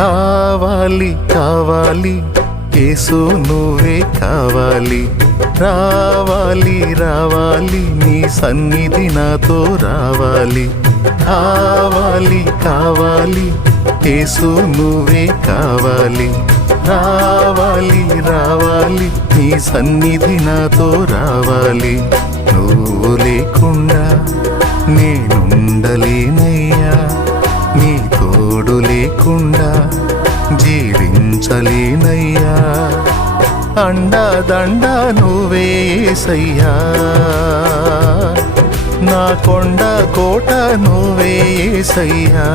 కావాలి కావాలి యేసు నువ్వే కావాలి, రావాలి రావాలి నీ సన్నిధి నాతో రావాలి. కావాలి కావాలి యేసు నువ్వే కావాలి, రావాలి రావాలి నీ సన్నిధి నాతో రావాలి. నువ్వు లేకుండా నేనుండలేనయ్యా, నీ తోడు లేకుండా జీవించలేనయ్యా. అండా దండ నువ్వే యేసయ్యా, నా కొండ కోట నువ్వే యేసయ్యా.